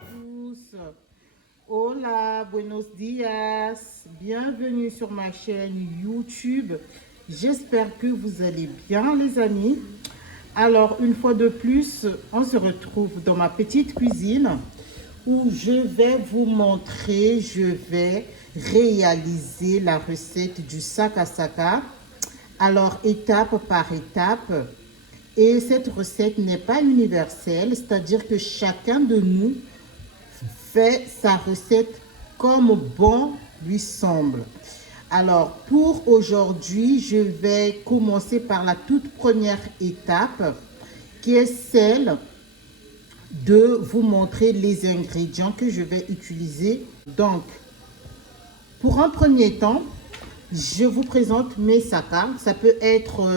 tous. Hola, buenos dias. Bienvenue sur ma chaîne YouTube. J'espère que vous allez bien, les amis. Alors, une fois de plus, on se retrouve dans ma petite cuisine où je vais vous montrer, je vais réaliser la recette du sakasaka. Alors, étape par étape. Et cette recette n'est pas universelle, c'est-à-dire que chacun de nous fait sa recette comme bon lui semble. Alors, pour aujourd'hui, je vais commencer par la toute première étape, qui est celle de vous montrer les ingrédients que je vais utiliser. Donc, pour un premier temps, je vous présente mes sakas. Ça peut être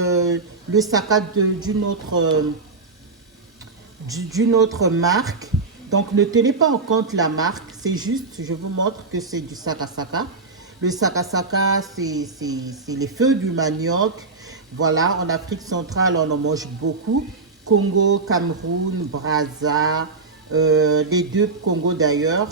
le saka d'une autre marque. Donc, ne tenez pas en compte la marque. C'est juste, je vous montre que c'est du sakasaka. Le sakasaka, c'est les feuilles du manioc. Voilà, en Afrique centrale, on en mange beaucoup. Congo, Cameroun, Brazza, les deux Congo d'ailleurs.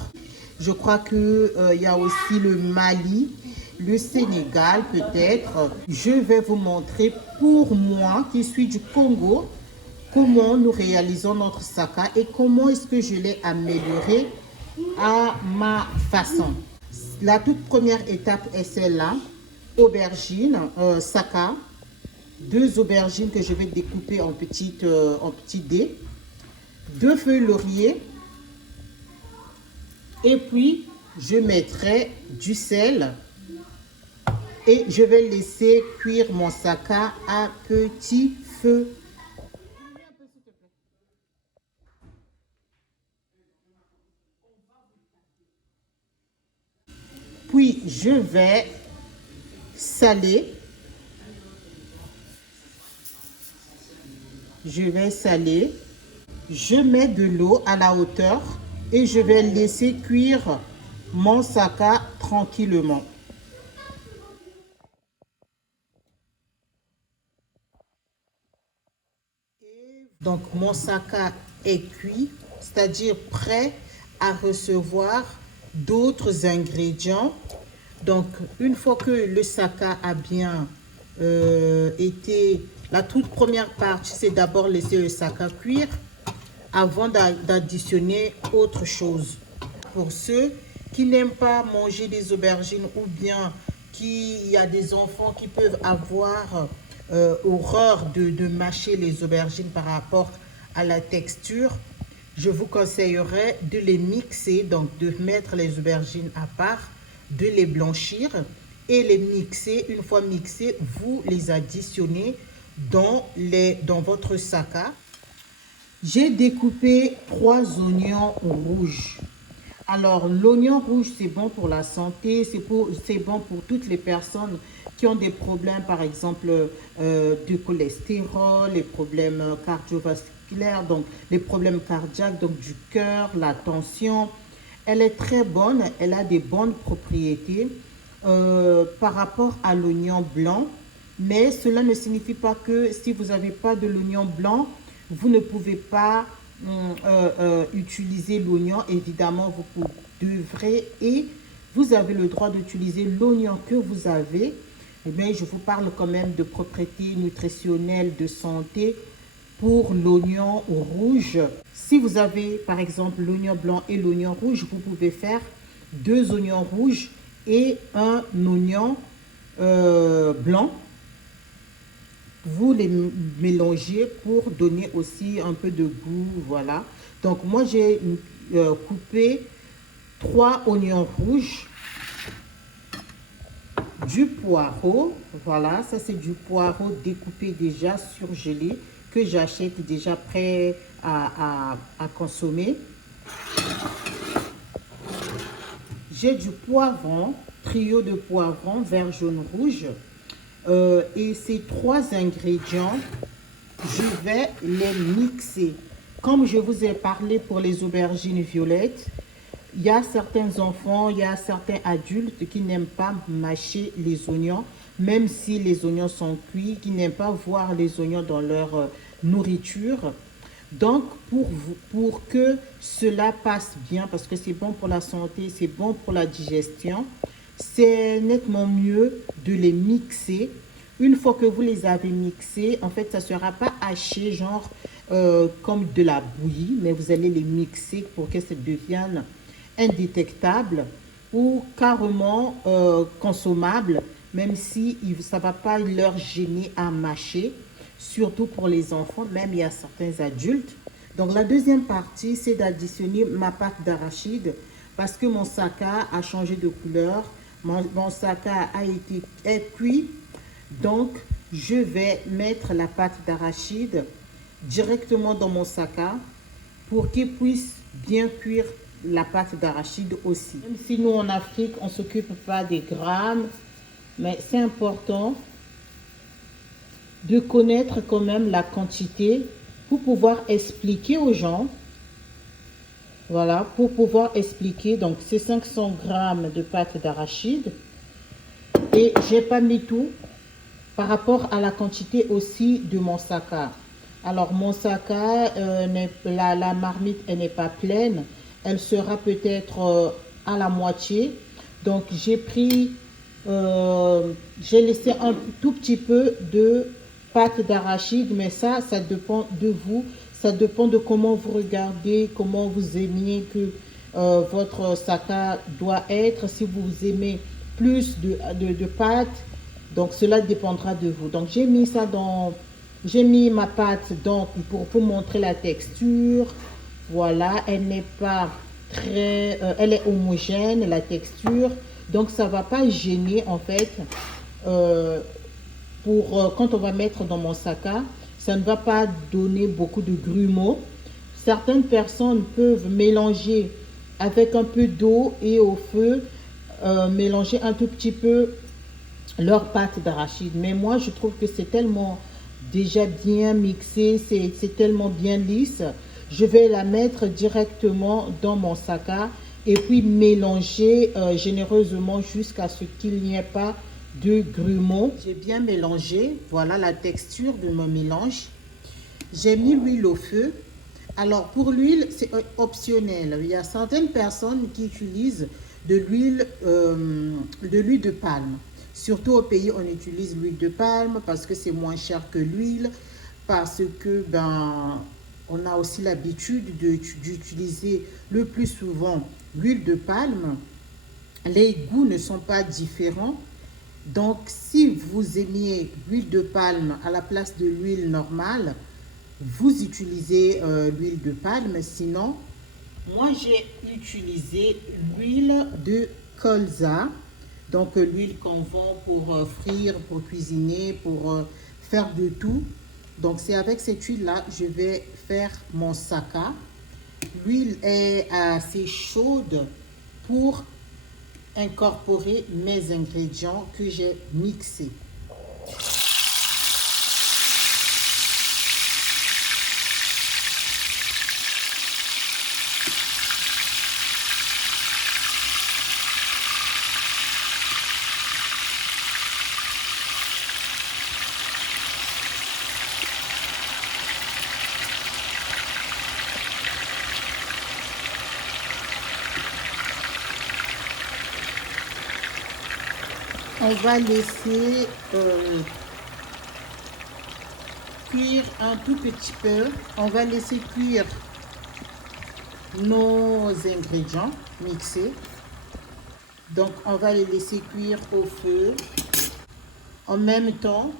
Je crois qu'il y a aussi le Mali, le Sénégal peut-être. Je vais vous montrer pour moi, qui suis du Congo, comment nous réalisons notre saka et comment est-ce que je l'ai amélioré à ma façon. La toute première étape est celle-là. Aubergine, saka, deux aubergines que je vais découper en petits dés, deux feuilles laurier, et puis je mettrai du sel et je vais laisser cuire mon saka à petit feu. Puis je vais saler. Je vais saler. Je mets de l'eau à la hauteur et je vais laisser cuire mon saka tranquillement. Donc mon saka est cuit, c'est-à-dire prêt à recevoir d'autres ingrédients. Donc une fois que le saka a bien été, la toute première partie, c'est d'abord laisser le saka cuire avant d'additionner autre chose. Pour ceux qui n'aiment pas manger des aubergines ou bien il y a des enfants qui peuvent avoir horreur de mâcher les aubergines par rapport à la texture, je vous conseillerais de les mixer, donc de mettre les aubergines à part, de les blanchir et les mixer. Une fois mixés, vous les additionnez dans votre saka. J'ai découpé 3 oignons rouges. Alors, l'oignon rouge, c'est bon pour la santé, c'est bon pour toutes les personnes qui ont des problèmes, par exemple, de cholestérol, les problèmes cardiovasculaires, donc les problèmes cardiaques, donc du cœur, la tension. Elle est très bonne, elle a des bonnes propriétés par rapport à l'oignon blanc, mais cela ne signifie pas que si vous n'avez pas de l'oignon blanc, vous ne pouvez pas utiliser l'oignon. Évidemment, vous devrez et vous avez le droit d'utiliser l'oignon que vous avez. Eh bien, je vous parle quand même de propriétés nutritionnelles, de santé pour l'oignon rouge. Si vous avez par exemple l'oignon blanc et l'oignon rouge, vous pouvez faire 2 oignons rouges et un oignon blanc. Vous les mélangez pour donner aussi un peu de goût, voilà. Donc moi j'ai coupé 3 oignons rouges, du poireau, voilà, ça c'est du poireau découpé déjà surgelé que j'achète déjà prêt à consommer. J'ai du poivron, trio de poivrons vert, jaune, rouge. Et ces 3 ingrédients, je vais les mixer. Comme je vous ai parlé pour les aubergines violettes, il y a certains enfants, il y a certains adultes qui n'aiment pas mâcher les oignons, même si les oignons sont cuits, qui n'aiment pas voir les oignons dans leur nourriture. Donc, pour que cela passe bien, parce que c'est bon pour la santé, c'est bon pour la digestion, c'est nettement mieux de les mixer. Une fois que vous les avez mixés, en fait, ça ne sera pas haché, genre comme de la bouillie, mais vous allez les mixer pour que ça devienne indétectable ou carrément consommable, même si ça ne va pas leur gêner à mâcher, surtout pour les enfants, même il y a certains adultes. Donc la deuxième partie, c'est d'additionner ma pâte d'arachide parce que mon saka a changé de couleur, mon saka est cuit, donc je vais mettre la pâte d'arachide directement dans mon saka pour qu'il puisse bien cuire la pâte d'arachide aussi. Même si nous en Afrique, on ne s'occupe pas des grammes, mais c'est important de connaître quand même la quantité pour pouvoir expliquer aux gens. Voilà, pour pouvoir expliquer. Donc, c'est 500 grammes de pâte d'arachide. Et j'ai pas mis tout par rapport à la quantité aussi de mon saka. Alors, mon saka, la marmite, elle n'est pas pleine. Elle sera peut-être à la moitié. Donc, j'ai laissé un tout petit peu de pâte d'arachide, mais ça dépend de vous. Ça dépend de comment vous regardez, comment vous aimez que votre saka doit être. Si vous aimez plus de pâte, donc cela dépendra de vous. Donc, j'ai mis ma pâte donc pour montrer la texture. Voilà, elle n'est pas très, elle est homogène, la texture. Donc, ça ne va pas gêner en fait quand on va mettre dans mon saka. Ça ne va pas donner beaucoup de grumeaux. Certaines personnes peuvent mélanger avec un peu d'eau et au feu, mélanger un tout petit peu leur pâte d'arachide. Mais moi, je trouve que c'est tellement déjà bien mixé, c'est tellement bien lisse. Je vais la mettre directement dans mon saka et puis mélanger généreusement jusqu'à ce qu'il n'y ait pas de grumeaux. J'ai bien mélangé. Voilà la texture de mon mélange. J'ai mis l'huile au feu. Alors, pour l'huile, c'est optionnel. Il y a certaines personnes qui utilisent de l'huile de palme. Surtout au pays, on utilise l'huile de palme parce que c'est moins cher que l'huile, parce que on a aussi l'habitude d'utiliser le plus souvent l'huile de palme. Les goûts ne sont pas différents. Donc, si vous aimiez l'huile de palme à la place de l'huile normale, vous utilisez l'huile de palme. Sinon, moi, j'ai utilisé l'huile de colza. Donc, l'huile qu'on vend pour frire, pour cuisiner, pour faire de tout. Donc, c'est avec cette huile-là, je vais faire mon saka. L'huile est assez chaude pour incorporer mes ingrédients que j'ai mixés. On va laisser cuire un tout petit peu. On va laisser cuire nos ingrédients mixés. Donc, on va les laisser cuire au feu. En même temps,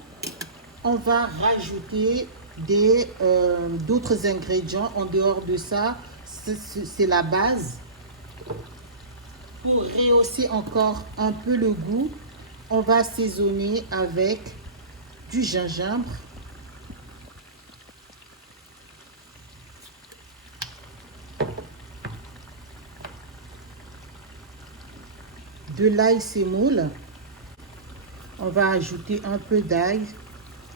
on va rajouter d'autres ingrédients. En dehors de ça, c'est la base. Pour rehausser encore un peu le goût, on va assaisonner avec du gingembre, de l'ail semoule. On va ajouter un peu d'ail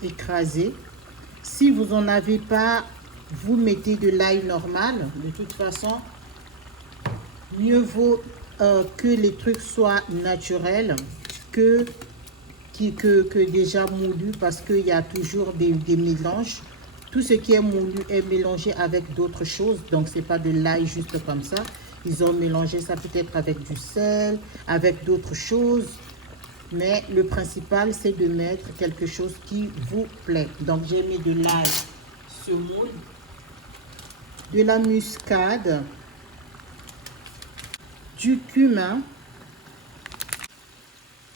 écrasé. Si vous n'en avez pas, vous mettez de l'ail normal. De toute façon, mieux vaut que les trucs soient naturels que déjà moulu, parce qu'il y a toujours des mélanges. Tout ce qui est moulu est mélangé avec d'autres choses. Donc, ce n'est pas de l'ail juste comme ça. Ils ont mélangé ça peut-être avec du sel, avec d'autres choses. Mais le principal, c'est de mettre quelque chose qui vous plaît. Donc, j'ai mis de l'ail semoule, de la muscade, du cumin,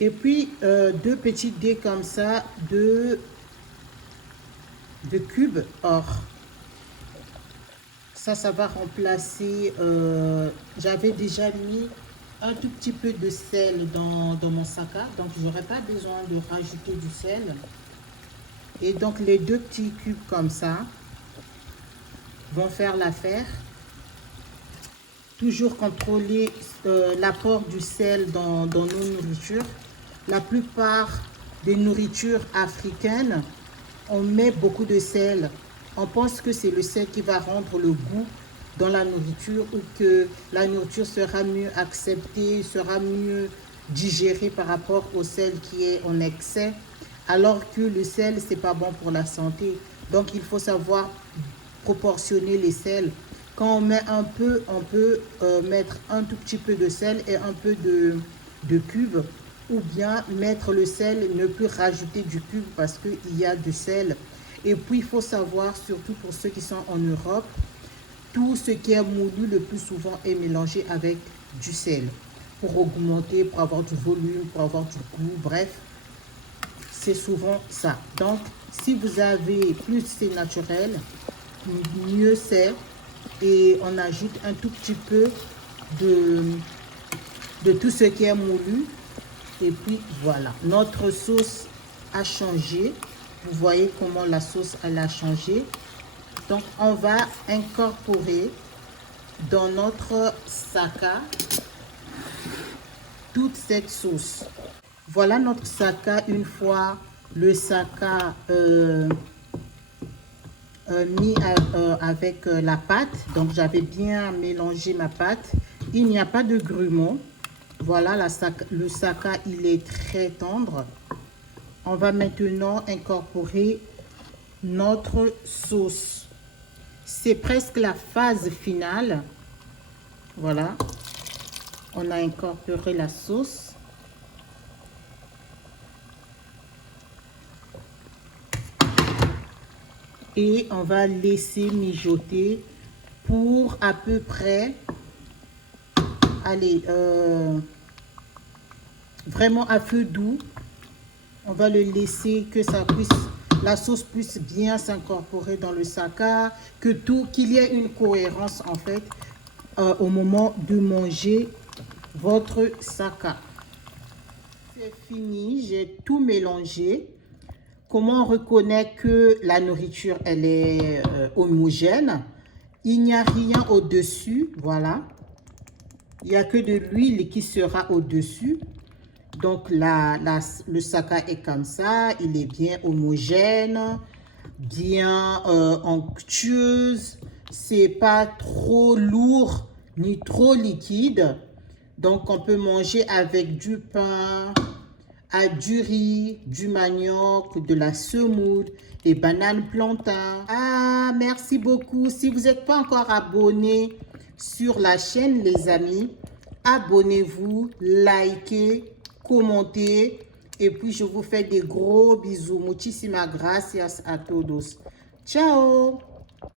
et puis 2 petits dés comme ça de cubes or. Ça va remplacer, j'avais déjà mis un tout petit peu de sel dans mon saka, donc je n'aurai pas besoin de rajouter du sel. Et donc les 2 petits cubes comme ça vont faire l'affaire. Toujours contrôler l'apport du sel dans nos nourritures. La plupart des nourritures africaines, on met beaucoup de sel. On pense que c'est le sel qui va rendre le goût dans la nourriture ou que la nourriture sera mieux acceptée, sera mieux digérée par rapport au sel qui est en excès, alors que le sel, c'est pas bon pour la santé. Donc, il faut savoir proportionner les sels. Quand on met un peu, on peut mettre un tout petit peu de sel et un peu de cube, ou bien mettre le sel, ne plus rajouter du cube parce qu'il y a du sel. Et puis, il faut savoir, surtout pour ceux qui sont en Europe, tout ce qui est moulu le plus souvent est mélangé avec du sel pour augmenter, pour avoir du volume, pour avoir du goût, bref, c'est souvent ça. Donc, si vous avez plus c'est naturel, mieux c'est. Et on ajoute un tout petit peu de tout ce qui est moulu. Et puis voilà, notre sauce a changé. Vous voyez comment la sauce elle a changé. Donc on va incorporer dans notre saka toute cette sauce. Voilà notre saka. Une fois le saka mis avec la pâte, donc j'avais bien mélangé ma pâte. Il n'y a pas de grumeaux. Voilà, le saka, il est très tendre. On va maintenant incorporer notre sauce. C'est presque la phase finale. Voilà, on a incorporé la sauce. Et on va laisser mijoter pour à peu près, allez, vraiment à feu doux. On va le laisser que ça puisse, la sauce puisse bien s'incorporer dans le saka, qu'il y ait une cohérence en fait au moment de manger votre saka. C'est fini, j'ai tout mélangé. Comment on reconnaît que la nourriture elle est homogène? Il n'y a rien au-dessus, voilà. Il n'y a que de l'huile qui sera au-dessus. Donc le saka est comme ça, il est bien homogène, bien onctueuse. C'est pas trop lourd ni trop liquide. Donc on peut manger avec du pain, du riz, du manioc, de la semoule, des bananes plantains. Ah, merci beaucoup. Si vous n'êtes pas encore abonné sur la chaîne, les amis, abonnez-vous, likez, commentez. Et puis, je vous fais des gros bisous. Muchísimas gracias a todos. Ciao.